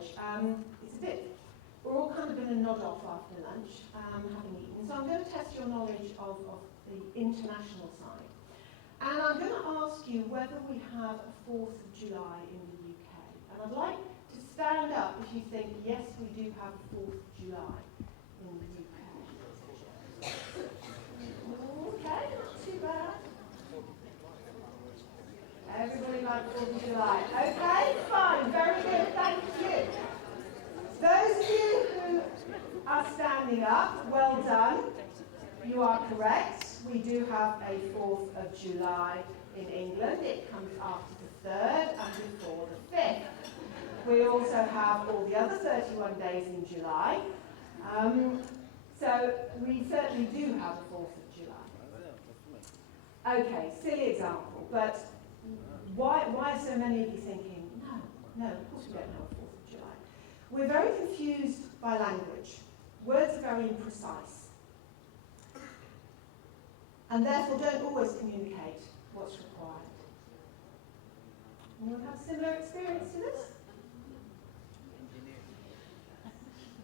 knowledge. It's a bit, we're all kind of in a nod off after lunch, having eaten. So I'm going to test your knowledge of the international side. And I'm going to ask you whether we have a 4th of July in the UK. And I'd like to stand up if you think, yes, we do have a 4th of July in the UK. Okay, not too bad. Everybody likes 4th of July. Okay, fine, very good, thank you. Those of you who are standing up, well done. You are correct. We do have a 4th of July in England. It comes after the 3rd and before the 5th. We also have all the other 31 days in July. So we certainly do have a 4th of July. Okay, silly example, but why are so many of you thinking, no, of course we don't have a 4th of July. We're very confused by language. Words are very imprecise. And therefore don't always communicate what's required. Anyone have a similar experience to this?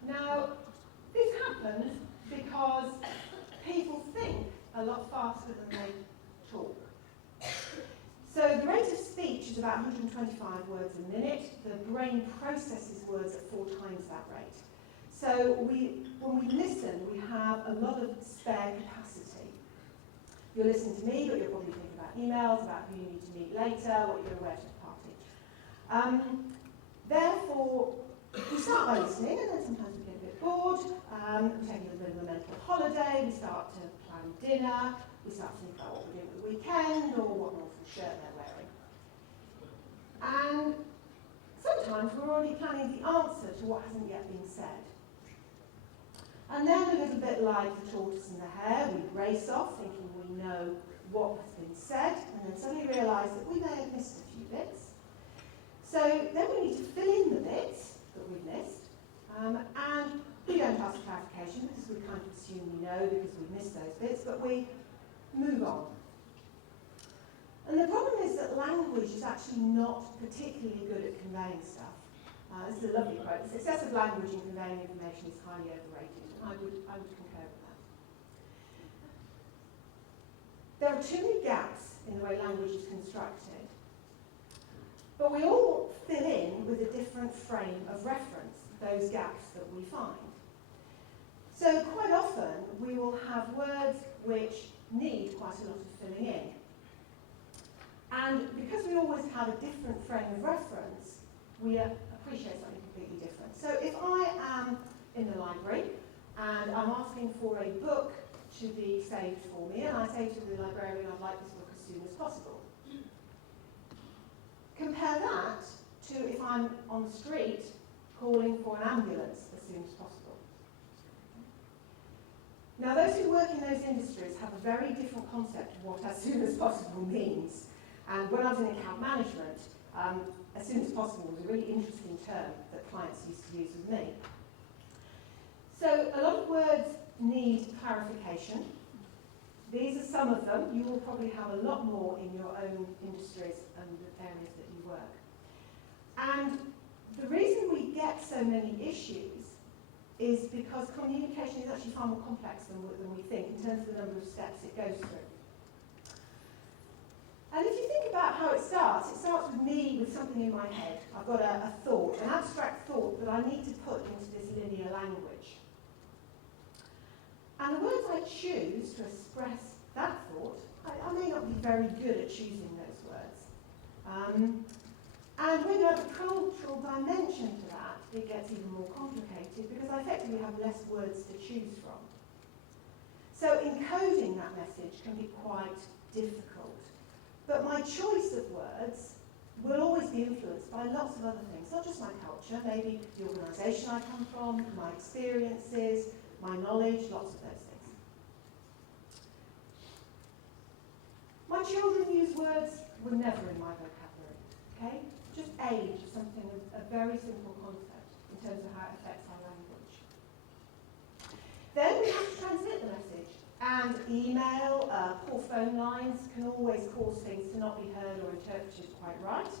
Now, this happens because people think a lot faster than they talk. So the rate of speech is about 125 words a minute. The brain processes words at 4 times that rate. So when we listen, we have a lot of spare capacity. You're listening to me, but you're probably thinking about emails, about who you need to meet later, what you're aware to the party. Therefore, we start by listening, and then sometimes we get a bit bored. We take a little bit of a mental holiday. We start to plan dinner. We start to think about what we're doing at the weekend, or what awful shirt they're wearing. And sometimes we're already planning the answer to what hasn't yet been said. And then a little bit like the tortoise and the hare, we race off thinking we know what has been said, and then suddenly realise that we may have missed a few bits. So then we need to fill in the bits that we've missed, and we don't ask clarification because we kind of assume we know because we've missed those bits, but we move on. And the problem is that language is actually not particularly good at conveying stuff. This is a lovely quote. The success of language in conveying information is highly overrated. I would concur with that. There are too many gaps in the way language is constructed, but we all fill in with a different frame of reference, those gaps that we find. So quite often we will have words which need quite a lot of filling in. And because we always have a different frame of reference, we appreciate something completely different. So if I am in the library and I'm asking for a book to be saved for me, and I say to the librarian, I'd like this book as soon as possible. Compare that to if I'm on the street calling for an ambulance as soon as possible. Now, those who work in those industries have a very different concept of what as soon as possible means. And when I was in account management, as soon as possible was a really interesting term that clients used to use with me. So a lot of words need clarification. These are some of them. You will probably have a lot more in your own industries and the areas that you work. And the reason we get so many issues is because communication is actually far more complex than we think in terms of the number of steps it goes through. And if you think about how it starts with me with something in my head. I've got a thought, an abstract thought that I need to put into this linear language. And the words I choose to express that thought, I may not be very good at choosing those words. And when you add a cultural dimension to that, it gets even more complicated because I effectively have less words to choose from. So encoding that message can be quite difficult. But my choice of words will always be influenced by lots of other things, not just my culture, maybe the organisation I come from, my experiences, my knowledge, lots of those things. My children use words were never in my vocabulary, okay? Just age is something, a very simple concept in terms of how it affects our language. Then we have to transmit the message. And email, poor phone lines can always cause things to not be heard or interpreted quite right.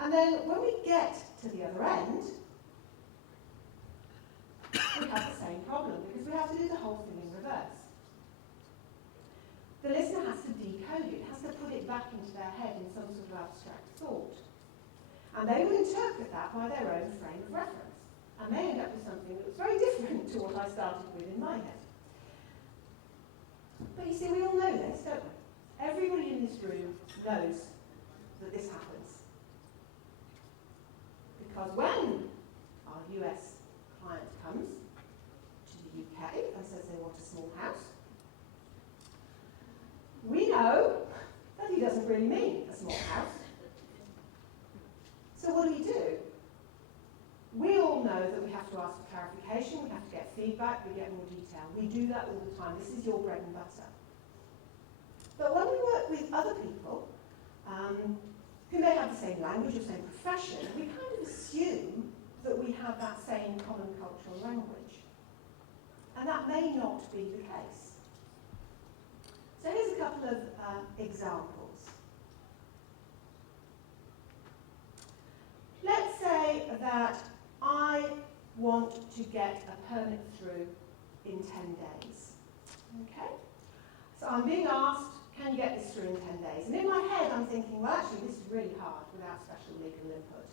And then when we get to the other end, we have the same problem because we have to do the whole thing in reverse. The listener has to decode it, has to put it back into their head in some sort of abstract thought. And they will interpret that by their own frame of reference. And they end up with something that was very different to what I started with in my head. But you see, we all know this, don't we? Everybody in this room knows that this happens. Because when our US client comes to the UK and says they want a small house, we know that he doesn't really mean a small house. So what do? We all know that we have to ask for clarification, we have to get feedback, we get more detail. We do that all the time. This is your bread and butter. But when we work with other people who may have the same language or same profession, we kind of assume that we have that same common cultural language. And that may not be the case. So here's a couple of examples. Let's say that I want to get a permit through in 10 days. Okay? So I'm being asked, can you get this through in 10 days? And in my head I'm thinking, well actually this is really hard without special legal input.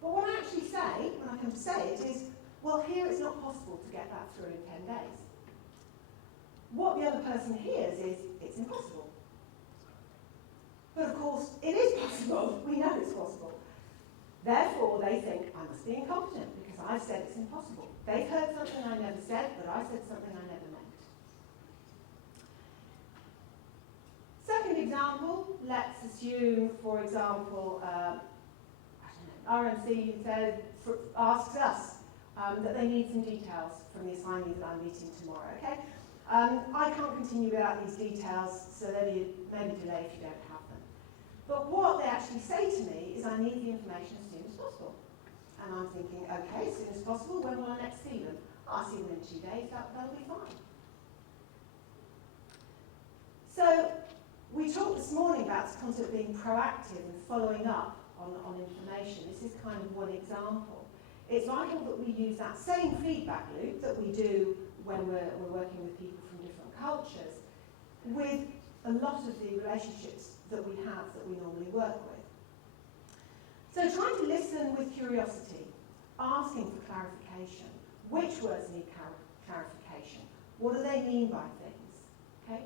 But what I actually say, when I come to say it, is, well here it's not possible to get that through in 10 days. What the other person hears is, it's impossible. But of course, it is possible. We know it's possible. Therefore, they think, I must be incompetent because I've said it's impossible. They've heard something I never said, but I said something I never meant. Second example, let's assume, for example, RMC asks us that they need some details from the assignee that I'm meeting tomorrow, okay? I can't continue without these details, so maybe delay if you don't have them. But what they actually say to me is I need the information as soon as possible. And I'm thinking, okay, as soon as possible, when will I next see them? I'll see them in 2 days, that'll be fine. So we talked this morning about this concept of being proactive and following up on information. This is kind of one example. It's vital that we use that same feedback loop that we do when we're working with people from different cultures, with a lot of the relationships that we have that we normally work with. So trying to listen with curiosity, asking for clarification. Which words need clarification? What do they mean by things? Okay?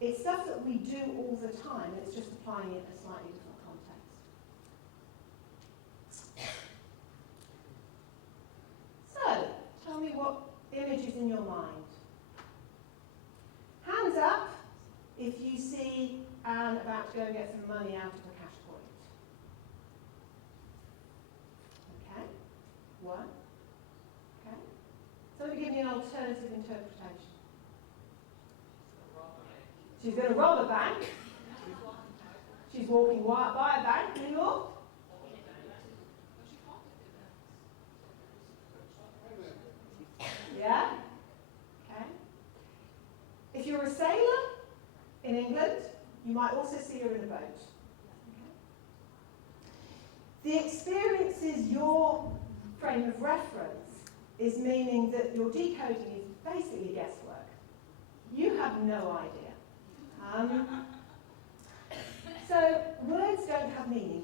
It's stuff that we do all the time, and it's just applying it in a slightly different context. So, tell me what image is in your mind. Hands up if you see Anne about to go and get some money out of a cash point. Okay, one. Okay. Somebody give me an alternative interpretation. She's going to rob a bank. She's walking by a bank. Any more? Yeah? Okay. If you're a sailor in England, you might also see her in a boat. Okay. The experience is your frame of reference is meaning that your decoding is basically guesswork. You have no idea. So words don't have meaning.